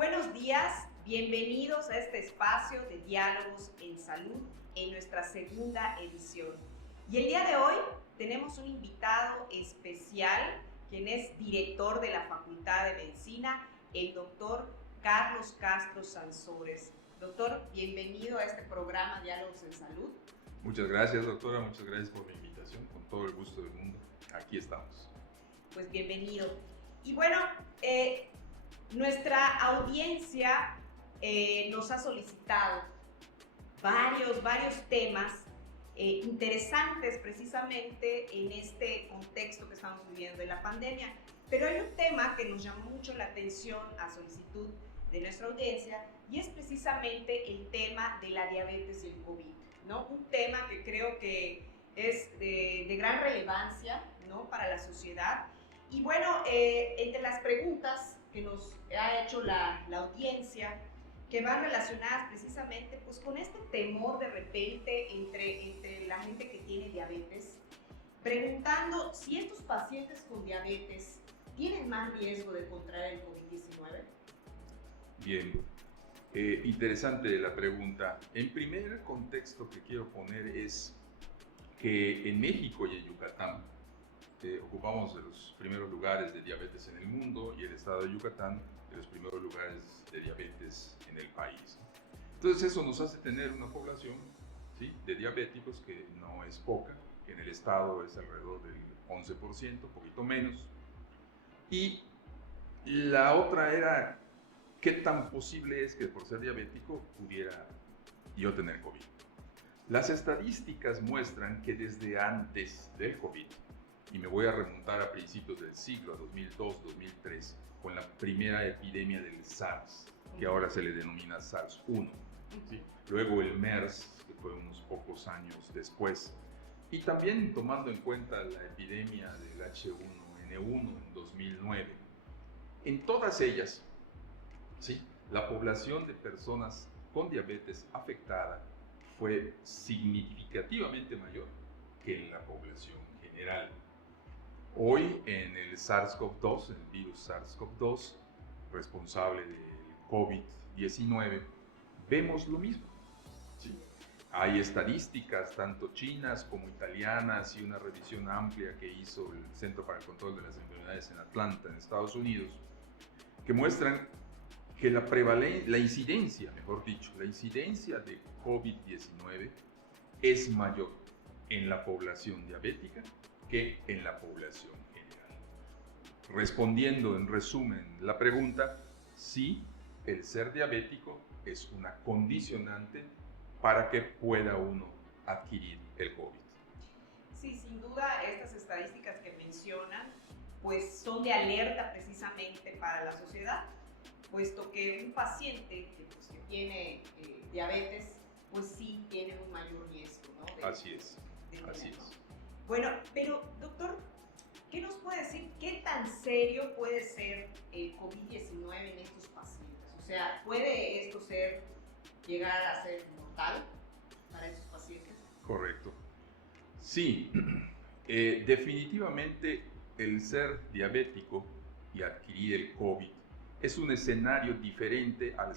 Buenos días, bienvenidos a este espacio de diálogos en salud en nuestra segunda edición. Y el día de hoy tenemos un invitado especial, quien es director de la Facultad de Medicina, el doctor Carlos Castro Sansores. Doctor, bienvenido a este programa Diálogos en Salud. Muchas gracias, doctora, muchas gracias por la invitación, con todo el gusto del mundo. Aquí estamos. Pues bienvenido. Y bueno, nuestra audiencia nos ha solicitado varios temas interesantes precisamente en este contexto que estamos viviendo de la pandemia. Pero hay un tema que nos llamó mucho la atención a solicitud de nuestra audiencia y es precisamente el tema de la diabetes y el COVID, ¿no? Un tema que creo que es de gran relevancia, ¿no?, para la sociedad. Y bueno, entre las preguntas que nos ha hecho la audiencia, que van relacionadas precisamente pues, con este temor de repente entre la gente que tiene diabetes, preguntando si estos pacientes con diabetes tienen más riesgo de contraer el COVID-19. Bien, interesante la pregunta. En primer contexto que quiero poner es que en México y en Yucatán ocupamos de los primeros lugares de diabetes en el mundo y el estado de Yucatán de los primeros lugares de diabetes en el país. Entonces eso nos hace tener una población, ¿sí?, de diabéticos que no es poca, que en el estado es alrededor del 11%, un poquito menos. Y la otra era qué tan posible es que por ser diabético pudiera yo tener COVID. Las estadísticas muestran que desde antes del COVID, y me voy a remontar a principios del siglo, 2002-2003, con la primera epidemia del SARS, que ahora se le denomina SARS-1. ¿Sí? Luego el MERS, que fue unos pocos años después. Y también tomando en cuenta la epidemia del H1N1 en 2009. En todas ellas, ¿sí?, la población de personas con diabetes afectada fue significativamente mayor que en la población general. Hoy en el SARS-CoV-2, el virus SARS-CoV-2, responsable del COVID-19, vemos lo mismo. ¿Sí? Hay estadísticas, tanto chinas como italianas, y una revisión amplia que hizo el Centro para el Control de las Enfermedades en Atlanta, en Estados Unidos, que muestran que la incidencia de COVID-19 es mayor en la población diabética que en la población general. Respondiendo en resumen la pregunta, sí, el ser diabético es una condicionante para que pueda uno adquirir el COVID. Sí, sin duda estas estadísticas que mencionan pues son de alerta precisamente para la sociedad, puesto que un paciente que tiene diabetes pues sí tiene un mayor riesgo, ¿no? Así es. Bueno, pero doctor, ¿qué nos puede decir? ¿Qué tan serio puede ser el COVID-19 en estos pacientes? O sea, ¿puede esto llegar a ser mortal para estos pacientes? Correcto. Sí, definitivamente el ser diabético y adquirir el COVID es un escenario diferente al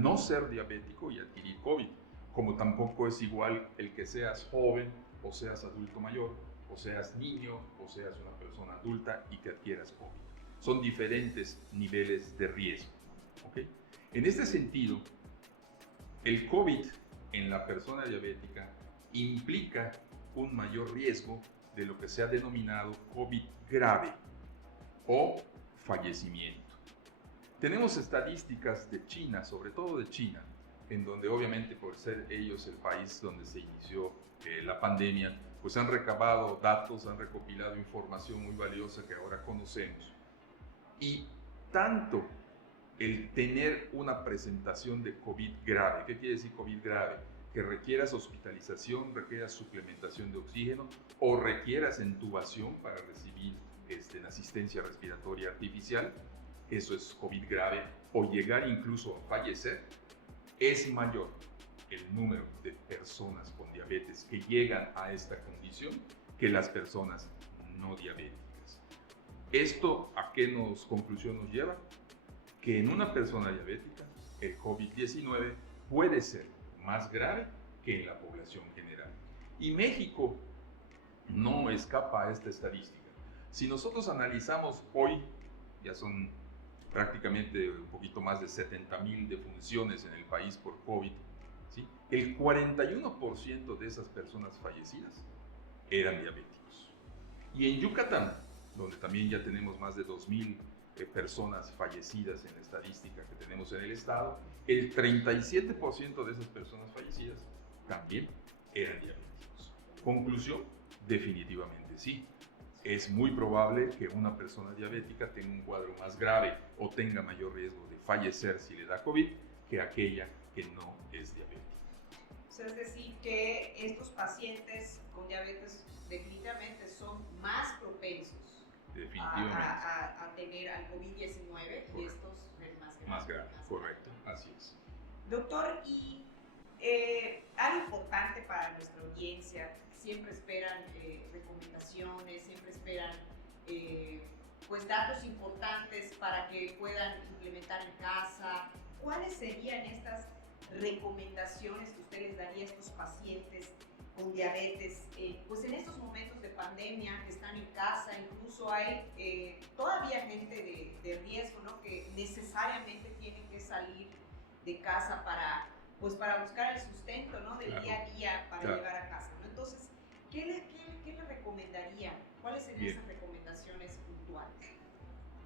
no ser diabético y adquirir COVID, como tampoco es igual el que seas joven o seas adulto mayor, o seas niño o seas una persona adulta y que adquieras COVID. Son diferentes niveles de riesgo. ¿Okay? En este sentido, el COVID en la persona diabética implica un mayor riesgo de lo que se ha denominado COVID grave o fallecimiento. Tenemos estadísticas de China, sobre todo de China, en donde obviamente por ser ellos el país donde se inició la pandemia, pues han recabado datos, han recopilado información muy valiosa que ahora conocemos. Y tanto el tener una presentación de COVID grave, ¿qué quiere decir COVID grave? Que requieras hospitalización, requieras suplementación de oxígeno o requieras intubación para recibir la asistencia respiratoria artificial, eso es COVID grave, o llegar incluso a fallecer, es mayor el número de personas con diabetes que llegan a esta condición que las personas no diabéticas. ¿Esto a qué conclusión nos lleva? que en una persona diabética el COVID-19 puede ser más grave que en la población general. Y México no escapa a esta estadística. Si nosotros analizamos hoy, ya son prácticamente un poquito más de 70,000 defunciones en el país por COVID, ¿sí? El 41% de esas personas fallecidas eran diabéticos. Y en Yucatán, donde también ya tenemos más de 2,000 personas fallecidas en la estadística que tenemos en el estado, el 37% de esas personas fallecidas también eran diabéticos. Conclusión, definitivamente sí. Es muy probable que una persona diabética tenga un cuadro más grave o tenga mayor riesgo de fallecer si le da COVID que aquella que no es diabética. Es decir, que estos pacientes con diabetes definitivamente son más propensos a tener al COVID-19 y estos más grave. Correcto, así es. Doctor, y algo importante para nuestra audiencia, siempre esperan recomendaciones, siempre esperan pues datos importantes para que puedan implementar en casa. ¿Cuáles serían estas recomendaciones que usted les daría a estos pacientes con diabetes? Pues en estos momentos de pandemia, que están en casa, incluso hay todavía gente de riesgo, ¿no? Que necesariamente tienen que salir de casa para buscar el sustento, ¿no? Del día a día para llegar a casa, ¿no? Entonces, ¿qué le recomendaría? ¿Cuáles serían esas recomendaciones puntuales?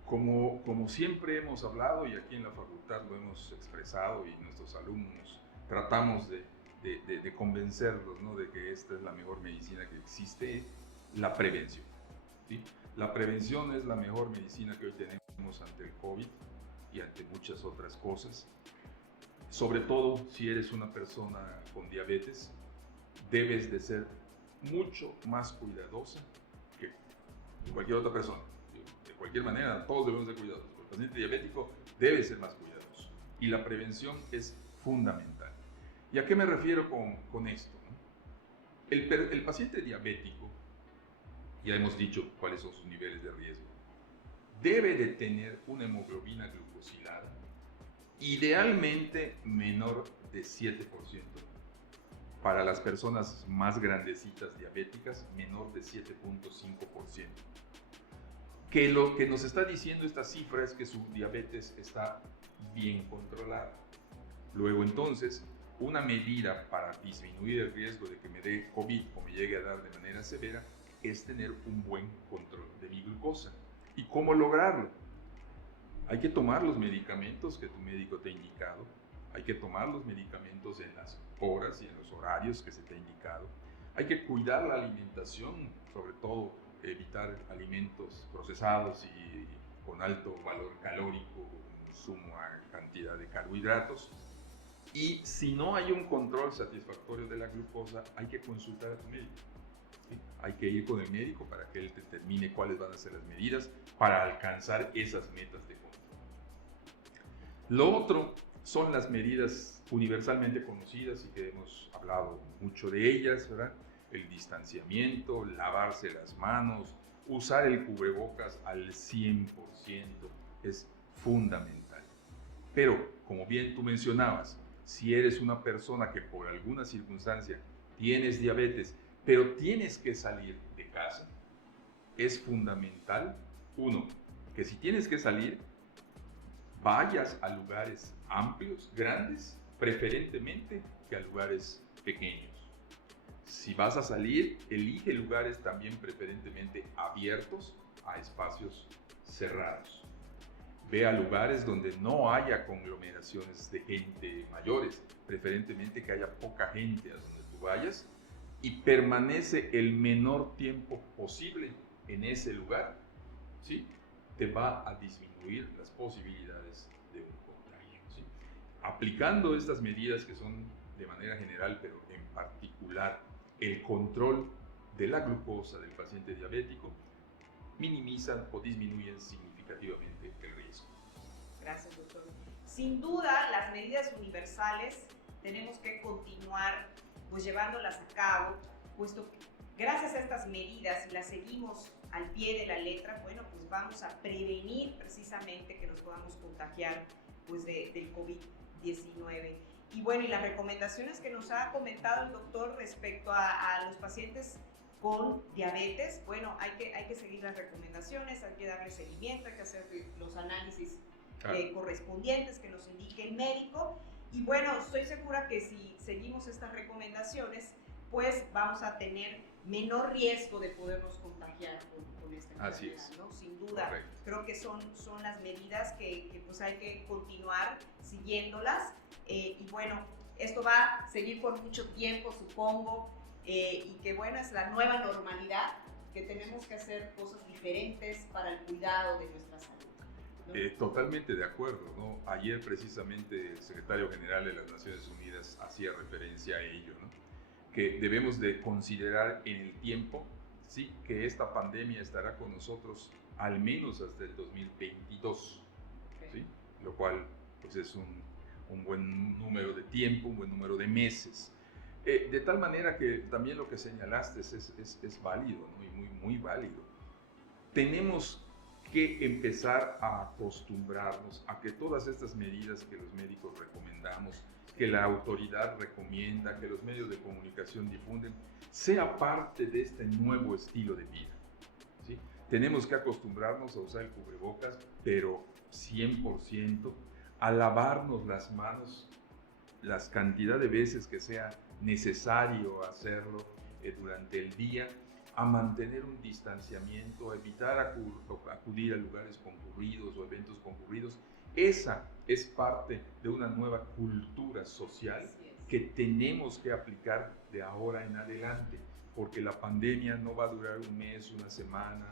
Como siempre hemos hablado y aquí en la facultad lo hemos expresado y nuestros alumnos tratamos de convencerlos, ¿no? De que esta es la mejor medicina que existe, la prevención, ¿sí? La prevención es la mejor medicina que hoy tenemos ante el COVID y ante muchas otras cosas. Sobre todo si eres una persona con diabetes, debes de ser mucho más cuidadosa que cualquier otra persona. De cualquier manera, todos debemos ser cuidadosos. El paciente diabético debe ser más cuidadoso y la prevención es fundamental. ¿Y a qué me refiero con esto? El paciente diabético, ya hemos dicho cuáles son sus niveles de riesgo, debe de tener una hemoglobina glucosilada idealmente menor de 7%. Para las personas más grandecitas diabéticas, menor de 7.5%. Que lo que nos está diciendo esta cifra es que su diabetes está bien controlada. Luego entonces, una medida para disminuir el riesgo de que me dé COVID o me llegue a dar de manera severa es tener un buen control de mi glucosa. ¿Y cómo lograrlo? Hay que tomar los medicamentos que tu médico te ha indicado, hay que tomar los medicamentos en las horas y en los horarios que se te ha indicado, hay que cuidar la alimentación, sobre todo evitar alimentos procesados y con alto valor calórico, suma cantidad de carbohidratos. Y si no hay un control satisfactorio de la glucosa, hay que consultar a tu médico. ¿Sí? Hay que ir con el médico para que él determine cuáles van a ser las medidas para alcanzar esas metas de control. Lo otro son las medidas universalmente conocidas y que hemos hablado mucho de ellas, ¿verdad? El distanciamiento, lavarse las manos, usar el cubrebocas al 100% es fundamental. Pero, como bien tú mencionabas, si eres una persona que por alguna circunstancia tienes diabetes, pero tienes que salir de casa, es fundamental, uno, que si tienes que salir, vayas a lugares amplios, grandes, preferentemente que a lugares pequeños. Si vas a salir, elige lugares también preferentemente abiertos a espacios cerrados. Ve a lugares donde no haya conglomeraciones de gente mayores, preferentemente que haya poca gente a donde tú vayas, y permanece el menor tiempo posible en ese lugar, ¿sí? Te va a disminuir las posibilidades de un contagio, ¿sí? Aplicando estas medidas que son de manera general, pero en particular el control de la glucosa del paciente diabético, minimizan o disminuyen significativamente el riesgo. Gracias, doctor. Sin duda, las medidas universales tenemos que continuar pues llevándolas a cabo, puesto que gracias a estas medidas, si las seguimos al pie de la letra, bueno, pues vamos a prevenir precisamente que nos podamos contagiar pues del COVID-19. Y bueno, y las recomendaciones que nos ha comentado el doctor respecto a los pacientes con diabetes, bueno, hay que seguir las recomendaciones, hay que darle seguimiento, hay que hacer los análisis correspondientes que nos indique el médico. Y bueno, estoy segura que si seguimos estas recomendaciones, pues vamos a tener menor riesgo de podernos contagiar con esta enfermedad. Así es. ¿No? Sin duda. Correcto. Creo que son las medidas que pues hay que continuar siguiéndolas. Y bueno, esto va a seguir por mucho tiempo, supongo, y que bueno, es la nueva normalidad, que tenemos que hacer cosas diferentes para el cuidado de nuestra salud. ¿No? Totalmente de acuerdo, ¿no? Ayer precisamente el secretario general de las Naciones Unidas hacía referencia a ello, ¿no? Que debemos de considerar en el tiempo, sí, que esta pandemia estará con nosotros al menos hasta el 2022, ¿sí? Lo cual pues es un buen número de tiempo, un buen número de meses. De tal manera que también lo que señalaste es válido, ¿no? Y muy válido. Tenemos que empezar a acostumbrarnos a que todas estas medidas que los médicos recomendamos, que la autoridad recomienda, que los medios de comunicación difunden, sea parte de este nuevo estilo de vida, ¿sí? Tenemos que acostumbrarnos a usar el cubrebocas, pero 100%, a lavarnos las manos las cantidad de veces que sea necesario hacerlo durante el día, a mantener un distanciamiento, a evitar acudir a lugares concurridos o eventos concurridos. Esa es parte de una nueva cultura social que tenemos que aplicar de ahora en adelante, porque la pandemia no va a durar un mes, una semana,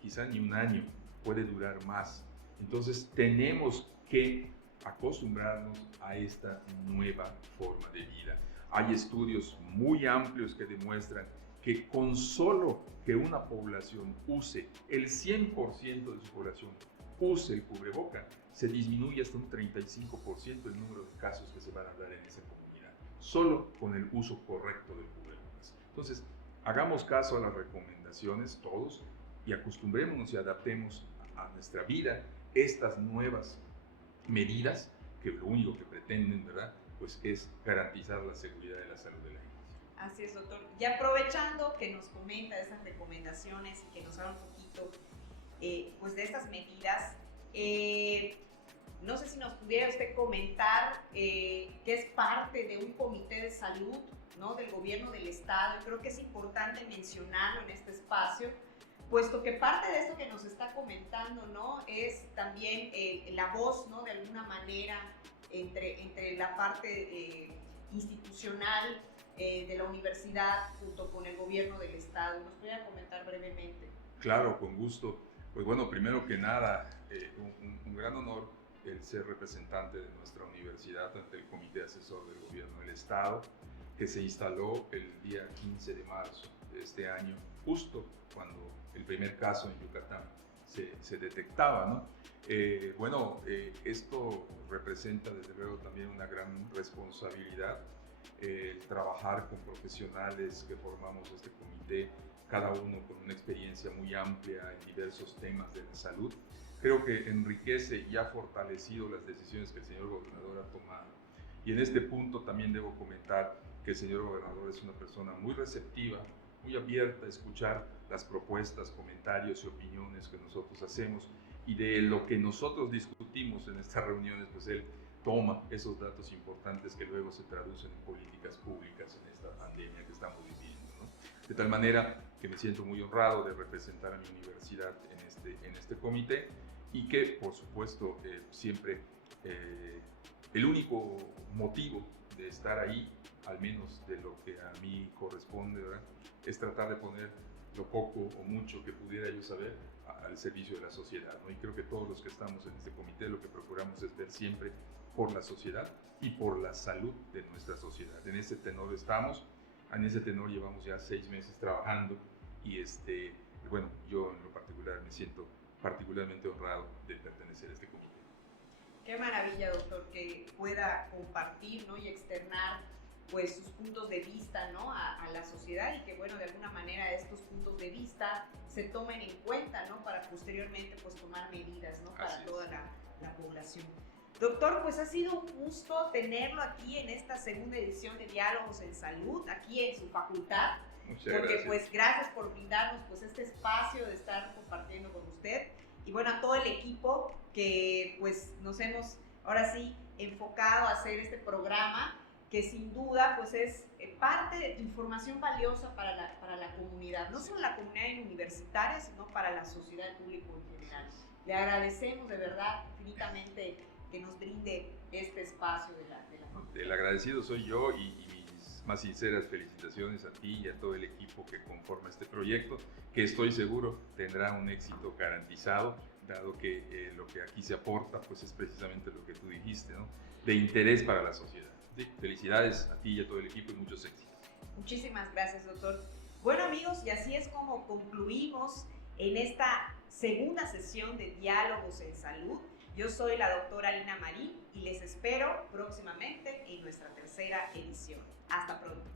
quizá ni un año, puede durar más. Entonces tenemos que acostumbrarnos a esta nueva forma de vida. Hay estudios muy amplios que demuestran que con solo que una población use, el 100% de su población use el cubreboca, se disminuye hasta un 35% el número de casos que se van a dar en esa comunidad, solo con el uso correcto del cubrebocas. Entonces, hagamos caso a las recomendaciones todos y acostumbrémonos y adaptemos a nuestra vida estas nuevas medidas que lo único que pretenden, ¿verdad?, pues es garantizar la seguridad de la salud de la gente. Así es, doctor. Y aprovechando que nos comenta esas recomendaciones y que nos habla un poquito pues de estas medidas, no sé si nos pudiera usted comentar que es parte de un comité de salud, ¿no?, del gobierno del estado. Creo que es importante mencionarlo en este espacio, puesto que parte de esto que nos está comentando, ¿no?, es también la voz, ¿no?, de alguna manera entre la parte institucional de la universidad junto con el gobierno del estado. ¿Nos podría comentar brevemente? Claro, con gusto. Pues bueno, primero que nada, un gran honor el ser representante de nuestra universidad ante el Comité Asesor del Gobierno del Estado, que se instaló el día 15 de marzo de este año, justo cuando el primer caso en Yucatán se detectaba, ¿no? Esto representa desde luego también una gran responsabilidad, trabajar con profesionales que formamos este comité, cada uno con una experiencia muy amplia en diversos temas de la salud. Creo que enriquece y ha fortalecido las decisiones que el señor gobernador ha tomado. Y en este punto también debo comentar que el señor gobernador es una persona muy receptiva, muy abierta a escuchar las propuestas, comentarios y opiniones que nosotros hacemos, y de lo que nosotros discutimos en estas reuniones, pues él toma esos datos importantes que luego se traducen en políticas públicas en esta pandemia que estamos viviendo, ¿no? De tal manera que me siento muy honrado de representar a mi universidad en este comité, y que, por supuesto, siempre el único motivo de estar ahí, al menos de lo que a mí corresponde, ¿verdad?, es tratar de poner lo poco o mucho que pudiera yo saber al servicio de la sociedad, ¿no? Y creo que todos los que estamos en este comité lo que procuramos es ver siempre por la sociedad y por la salud de nuestra sociedad. En ese tenor estamos, en ese tenor llevamos ya 6 meses trabajando, y bueno, yo en lo particular me siento particularmente honrado de pertenecer a este comité. Qué maravilla, doctor, que pueda compartir, ¿no?, y externar pues sus puntos de vista, ¿no? a la sociedad, y que bueno, de alguna manera estos puntos de vista se tomen en cuenta, ¿no? Para posteriormente pues tomar medidas, ¿no? Para toda la población. Doctor, pues ha sido un gusto tenerlo aquí en esta segunda edición de Diálogos en Salud, aquí en su facultad. Muchas porque gracias. Pues gracias por brindarnos pues este espacio de estar compartiendo con usted, y bueno, a todo el equipo que pues nos hemos ahora sí enfocado a hacer este programa, que sin duda pues es parte de información valiosa para la comunidad, no solo la comunidad universitaria, sino para la sociedad, el público en general. Le agradecemos de verdad infinitamente que nos brinde este espacio de la El agradecido soy yo, y mis más sinceras felicitaciones a ti y a todo el equipo que conforma este proyecto, que estoy seguro tendrá un éxito garantizado, dado que lo que aquí se aporta pues es precisamente lo que tú dijiste, ¿no? De interés para la sociedad. Sí, felicidades a ti y a todo el equipo y muchos éxitos. Muchísimas gracias, doctor. Bueno, amigos, y así es como concluimos en esta segunda sesión de Diálogos en Salud. Yo soy la doctora Lina Marín y les espero próximamente en nuestra tercera edición. Hasta pronto.